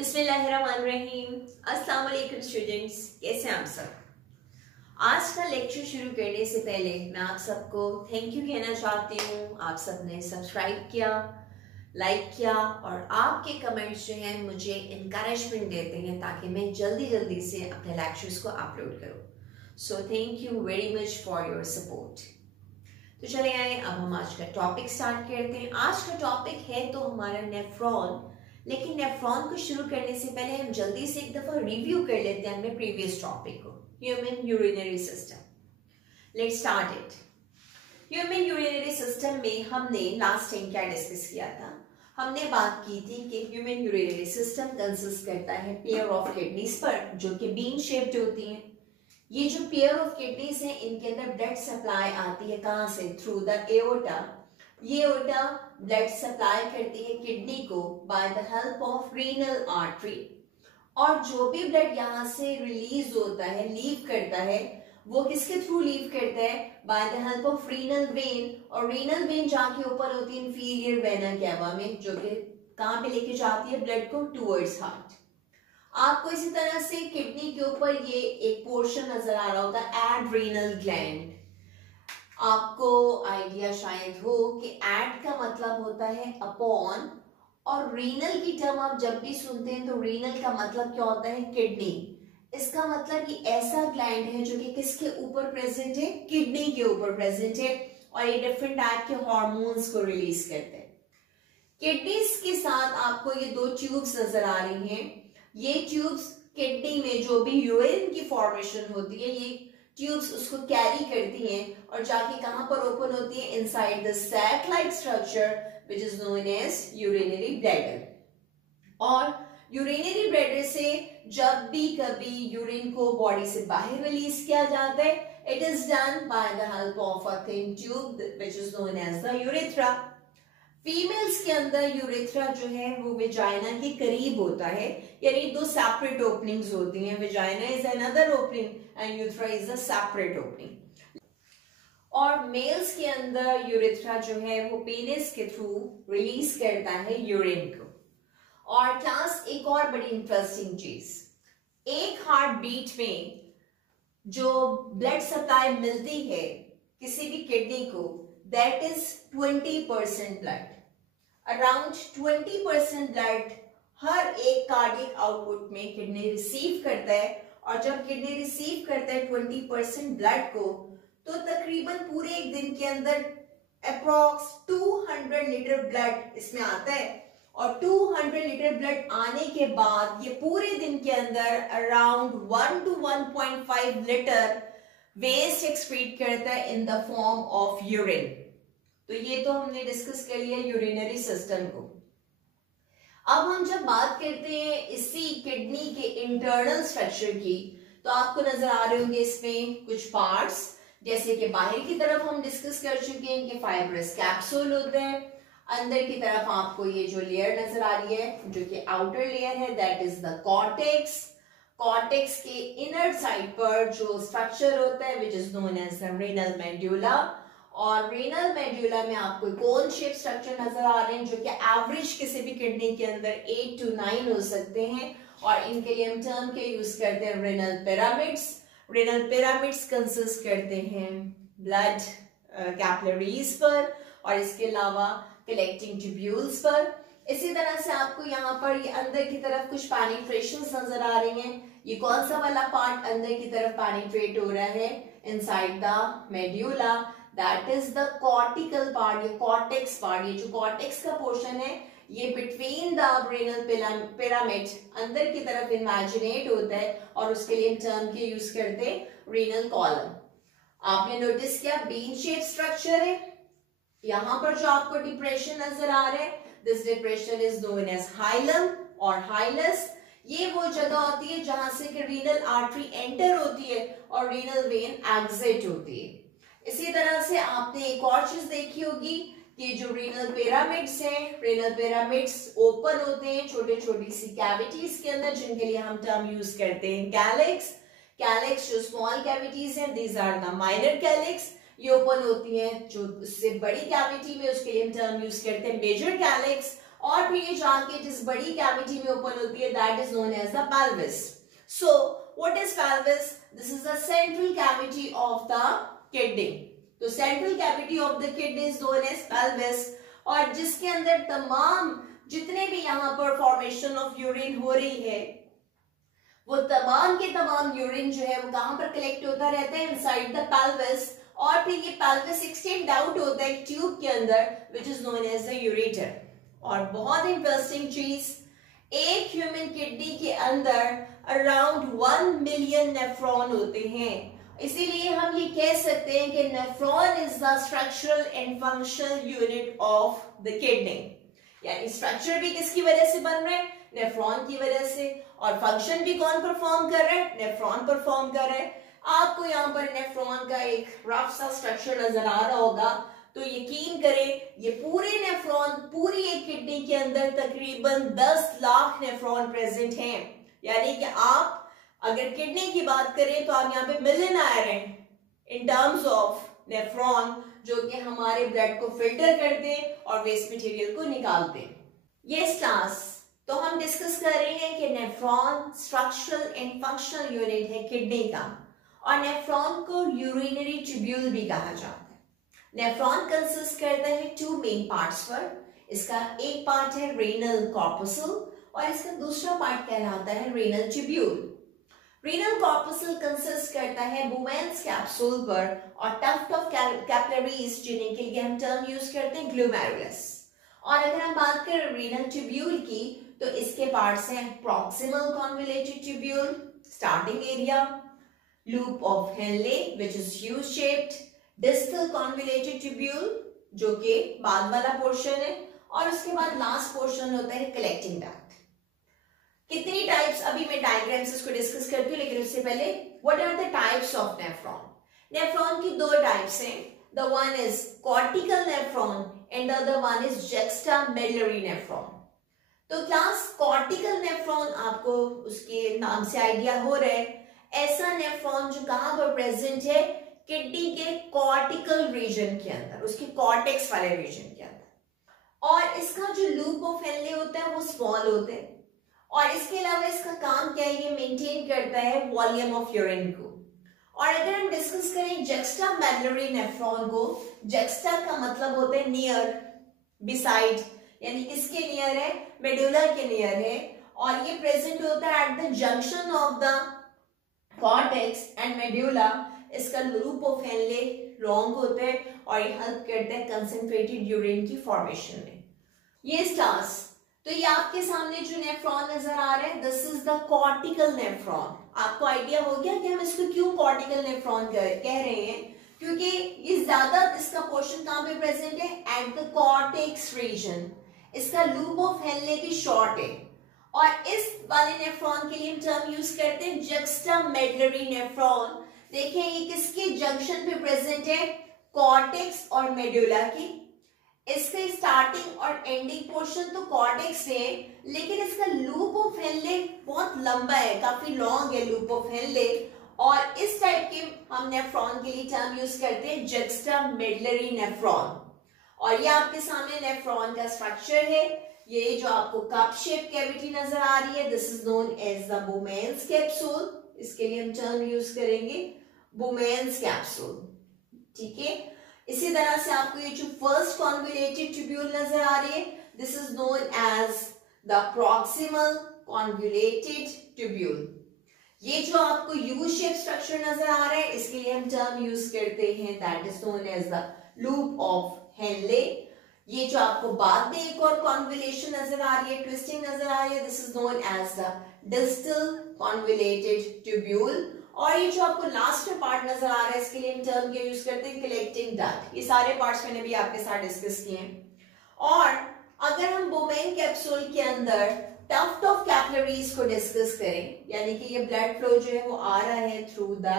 बिस्मिल्लाहिर्रहमानिर्रहीम। अस्सलाम वालेकुम स्टूडेंट्स, कैसे हैं आप सब। आज का लेक्चर शुरू करने से पहले मैं आप सबको थैंक यू कहना चाहती हूँ। आप सबने सब्सक्राइब किया, लाइक किया और आपके कमेंट्स जो हैं मुझे इनकरेजमेंट देते हैं ताकि मैं जल्दी से अपने लेक्चर्स को अपलोड करूँ। So thank you very much for your support. तो चले आए, अब हम आज का टॉपिक स्टार्ट करते हैं। आज का टॉपिक है तो हमारा नेफ्रॉन, लेकिन नेफ्रॉन को शुरू करने से पहले हम जल्दी से एक दफा रिव्यू कर लेते हैं अपने प्रीवियस टॉपिक को, human urinary system. Let's start it. Human urinary system में हमने लास्ट टाइम क्या डिस्कस किया था। हमने बात की थी कि ह्यूमन यूरिनरी सिस्टम कंसिस्ट करता है पेयर ऑफ किडनीज पर, जो कि बीन शेप्ड होती हैं। ये जो पेयर ऑफ किडनीज हैं, इनके अंदर ब्लड सप्लाई आती है कहां से? Through the aorta. ये एओर्टा ब्लड सप्लाई करती है किडनी को bye the help of renal artery, और जो भी ब्लड यहाँ से रिलीज होता है, लीव करता है, वो किसके थ्रू लीव करता है? Bye the help of renal vein. और रीनल वेन जाके ऊपर होती है इंफीरियर वेना कैवा में, जो कि कहाँ पे लेके जाती है ब्लड को? Towards heart. आपको इसी तरह से किडनी के ऊपर ये एक पोर्शन नजर आ रहा होगा, एड्रीनल ग्लैंड। आपको आइडिया शायद हो कि एड का मतलब होता है अपॉन, और रीनल की टर्म आप जब भी सुनते हैं तो रीनल का मतलब क्या होता है? किडनी। इसका मतलब कि ऐसा ग्लैंड है जो कि किसके ऊपर प्रेजेंट है? किडनी के ऊपर प्रेजेंट है, और ये डिफरेंट टाइप के हार्मोन्स को रिलीज करते हैं। किडनीज के साथ आपको ये दो ट्यूब्स नजर आ रही हैं। ये ट्यूब्स किडनी में जो भी यूरिन की फॉर्मेशन होती है, ये ट्यूब्स उसको कैरी करती हैं और जाके कहां पर ओपन होती है? Inside the sac like structure which is known as urinary bladder. और यूरिनरी ब्लैडर से जब भी कभी यूरिन को बॉडी से बाहर रिलीज किया जाता है, it is done by the help of a thin tube which is known as the urethra. Females के अंदर यूरेथ्रा जो है वो विजाइना के करीब होता है, यानी दो सेपरेट ओपनिंग्स होती हैं। Vagina is another opening and urethra is a separate opening. और मेल्स के अंदर यूरेथ्रा जो है वो पेनिस के थ्रू रिलीज करता है यूरिन को। और क्लास एक और बड़ी इंटरेस्टिंग चीज, एक हार्ट बीट में जो ब्लड सप्लाई मिलती है किसी भी किडनी को, that is 20% blood. Around 20% blood हर एक कार्डियक आउटपुट में किडनी रिसीव करता है, और जब किडनी रिसीव करता है 20% ब्लड को, तो तकरीबन पूरे एक दिन के अंदर अप्रॉक्स 200 लीटर ब्लड इसमें आता है। और 200 लीटर ब्लड आने के बाद ये पूरे दिन के अंदर around 1 to 1.5 litre waste excrete करता है in the form of urine. तो ये तो हमने डिस्कस कर लिया यूरिनरी सिस्टम को। अब हम जब बात करते हैं इसी किडनी के इंटरनल स्ट्रक्चर की, तो आपको नजर आ रहे होंगे इसमें कुछ पार्ट्स, जैसे कि बाहर की तरफ हम डिस्कस कर चुके हैं कि फाइब्रस कैप्सूल होता है। अंदर की तरफ आपको ये जो लेयर नजर आ रही है, जो कि आउटर लेयर है, that is the cortex. Cortex के इनर साइड पर जो स्ट्रक्चर होता है which is known as the renal medulla. और रेनल मेड्यूला में आपको कोन शेप स्ट्रक्चर नजर आ रहे हैं, जो कि एवरेज किसी भी किडनी के अंदर 8 to 9 हो सकते हैं। और इनके लिए हम टर्म के यूज करते हैं renal pyramids. Renal pyramids consist करते हैं ब्लड कैपिलरीज पर, और इसके अलावा कलेक्टिंग ट्यूब्यूल्स पर। इसी तरह से आपको यहाँ पर ये अंदर की तरफ कुछ पेनिट्रेशंस नजर आ रही हैं। ये कौन सा वाला पार्ट अंदर की तरफ पेनिट्रेट हो रहा है? Inside the medulla, that is the cortical part, ये कॉर्टेक्स पार्ट। ये जो कॉर्टेक्स का पोर्शन है, ये बिटवीन द रेनल पिरामिड अंदर की तरफ इमेजिनेट होता है, और उसके लिए टर्म के यूज करते हैं रेनल कॉलम। आपने नोटिस किया बीन शेप स्ट्रक्चर है। यहां पर जो आपको डिप्रेशन नजर आ रहा है, this depression is known as hilum और हाइलस। ये वो जगह होती है जहां से कि रीनल आर्टरी एंटर होती है और रीनल वेन एग्जिट होती है। इसी तरह से आपने एक और चीज देखी होगी कि जो रीनल पिरामिड्स हैं, रीनल पिरामिड्स ओपन होते हैं छोटे छोटी सी कैविटीज के अंदर, जिनके लिए हम टर्म यूज करते हैं कैलिक्स। कैलिक्स जो स्मॉल कैविटीज हैं, these are the minor calyx. ये ओपन होती हैं जो उससे बड़ी कैविटी में, उसके लिए हम टर्म यूज करते हैं मेजर कैलिक्स। और फिर ये जाके जिस बड़ी कैविटी में ओपन होती है that is known as the pelvis. So what is pelvis? This is the central cavity of the kidney. तो central cavity of the kidney is known as pelvis, और जिसके अंदर तमाम जितने भी यहाँ पर फॉर्मेशन ऑफ यूरिन हो रही है वो तमाम के तमाम यूरिन जो है वो कहां पर कलेक्ट होता रहता है? Inside the pelvis. और फिर ये पेल्विस एक्सटेंड आउट होता है ट्यूब के अंदर which is known as the ureter. और बहुत इंटरेस्टिंग चीज, एक ह्यूमन किडनी के अंदर अराउंड 1 मिलियन नेफ्रॉन होते हैं. इसीलिए हम ये कह सकते हैं कि nephron is the structural and functional unit of the kidney. यानी स्ट्रक्चर भी किसकी वजह से बन रहे हैं? नेफ्रॉन की वजह से. और फंक्शन भी कौन परफॉर्म कर रहे हैं? नेफ्रॉन परफॉर्म कर रहे हैं. आपको यहाँ पर नेफ्रॉन का एक रफ सा स्ट्रक्चर नजर आ रहा होगा, तो यकीन करें ये पूरे नेफ्रॉन पूरी एक किडनी के अंदर तकरीबन 10 लाख नेफ्रॉन प्रेजेंट हैं. यानी कि आप अगर किडनी की बात करें तो आप यहाँ पे मिलियनेयर हैं इन टर्म्स ऑफ नेफ्रॉन, जो कि हमारे ब्लड को फिल्टर करते और वेस्ट मटेरियल को निकालते. ये क्लास तो हम डिस्कस कर रहे हैं कि nephron structural and functional unit है किडनी का, और नेफ्रॉन को यूरिनरी ट्यूब्यूल भी कहा जाता है. नेफ्रॉन कंसिस्ट करता है 2 मेन पार्ट्स पर. इसका एक पार्ट है रेनल कॉर्पसल और इसका दूसरा पार्ट कहलाता है renal tubule. Renal corpuscle consist करता है बुमेन्स कैप्सूल पर और टफ्ट ऑफ कैपिलरीज जिन्हें के लिए हम टर्म यूज करते हैं ग्लोमेरुलस. और अगर हम बात करें रेनल ट्यूब्यूल की तो इसके पार्ट्स हैं proximal convoluted tubule, starting area, loop of Henley which is U shaped, distal convoluted tubule जो कि बाद वाला पोर्शन है, और उसके बाद लास्ट पोर्शन होता है कलेक्टिंग डक्ट. कितनी टाइप्स अभी मैं डायग्राम से इसको डिस्कस करती हूँ, लेकिन उससे पहले what are the types of nephron? Nephron की 2 टाइप्स हैं. The one is cortical nephron and the other one is juxtamedullary nephron. तो क्लास कॉर्टिकल नेफ्रॉन आपको उसके नाम से आइडिया हो रहा है, ऐसा नेफ्रॉन जो कहां पर प्रेजेंट है? किडनी के कॉर्टिकल रीजन के अंदर, उसके कॉर्टेक्स वाले रीजन के अंदर. और इसका जो लूप ऑफ हेनले होता है वो स्मॉल होते हैं, और इसके अलावा इसका काम क्या है? ये मेंटेन करता है वॉल्यूम ऑफ यूरिन को. और अगर हम डिस्कस करें जुक्स्टामेडुलरी नेफ्रॉन को, जुक्स्टा का मतलब होता है नियर, बिसाइड, यानी किसके नियर है? मेडुला के नियर है, और ये प्रेजेंट होता है at the junction of the cortex and medulla. इसका लूप ऑफ हेनले लॉन्ग होता है और ये हेल्प करता है कंसंट्रेटेड यूरिन की फॉर्मेशन में. ये स्टार्स तो ये आपके सामने जो नेफ्रॉन नजर आ रहा है this is the cortical nephron. आपको आइडिया हो गया कि हम इसको क्यों कॉर्टिकल नेफ्रॉन कह रहे हैं? क्योंकि ये ज्यादा इसका पोर्शन कहां पे प्रेजेंट है? At the cortex region. इसका लूप ऑफ हेनले भी शॉर्ट है, और इस वाले नेफ्रॉन के लिए हम टर्म यूज करते हैं जुक्स्टामेडुलरी नेफ्रॉन. देखिए ये किसके जंक्शन पे प्रेजेंट है? कॉर्टेक्स और मेडुला की. इसके स्टार्टिंग और एंडिंग पोर्शन तो कॉर्टेक्स है, लेकिन इसका लूप ऑफ हेनले बहुत लंबा है, काफी लॉन्ग है लूप ऑफ हेनले, और इस टाइप के हम नेफ्रॉन के लिए टर्म यूज करते हैं जुक्स्टामेडुलरी नेफ्रॉन. और ये आपके सामने नेफ्रॉन का स्ट्रक्चर है. ये जो आपको कप शेप कैविटी नजर आ रही है this is known as the Bowman's capsule. इसके लिए हम टर्म यूज करेंगे बुमेन्स कैप्सूल. ठीक है. इसी तरह से आपको ये जो फर्स्ट कॉन्वोल्यूटेड ट्यूब्यूल नजर आ रही है this is known as the proximal convoluted tubule. ये जो आपको यू शेप स्ट्रक्चर नजर आ रहा है इसके लिए हम टर्म यूज करते हैं that is known as the loop of Henle. ये जो आपको बाद में एक और कॉन्वोल्यूशन नजर आ रही है, ट्विस्टिंग नजर आ रही है this is known as the distal convoluted tubule. और ये जो आपको लास्ट में पार्ट नजर आ रहा है इसके लिए हम टर्म क्या यूज करते हैं? Collecting duct. ये सारे पार्ट्स मैंने भी आपके साथ डिस्कस किए हैं. और अगर हम बुमेन कैप्सूल के अंदर टफ्ट ऑफ कैपिलरीज को डिस्कस करें, यानी कि ये ब्लड फ्लो जो है वो आ रहा है थ्रू द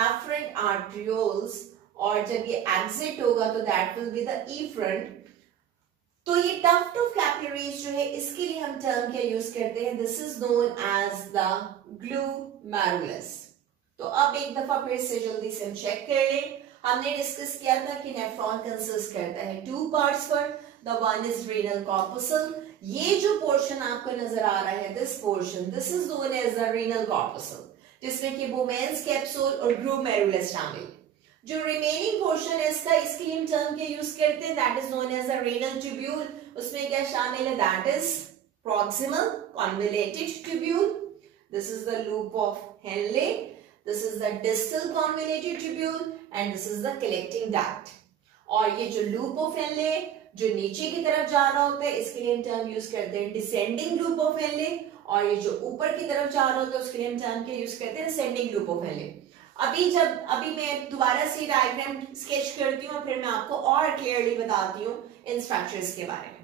एफरेंट आर्टरियोल्स, और जब ये एग्जिट होगा तो दैट विल बी द इफ्रंट. तो ये टफ्ट ऑफ कैपिलरीज जो है इसके लिए हम टर्म क्या यूज करते हैं? This is known as the glomerulus. तो अब एक दफा फिर से जल्दी से हम चेक कर लें. हमने डिस्कस किया था कि नेफ्रॉन कंसिस्ट करता है 2 पार्ट्स पर. The one is renal corpuscle, ये जो पोर्शन आपको नजर आ रहा है, this portion, this is known as the renal corpuscle, जिसमें कि बोमेन्स कैप्सूल और ग्रूव मेडुलस शामिल। जो रिमेनिंग पोर्शन है इसका, इसके लिए हम टर्म के यूज करते हैं, that is known as the renal tubule. उसमें क्या शामिल है, that is proximal convoluted tubule, this is the loop of Henle, this is the distal convoluted tubule and this is the collecting duct। और ये जो loop of Henle जो नीचे की तरफ जा रहा होता है, इसके लिए हम टर्म यूज करते हैं descending loop of Henle, और ये जो ऊपर की तरफ जा रहा होता है उसके लिए हम टर्म के यूज करते हैं ascending loop of Henle। अभी मैं दोबारा से डायग्राम स्केच करती हूँ, फिर मैं आपको और क्लियरली बताती हूँ इन स्ट्रक्चर्स के बारे में।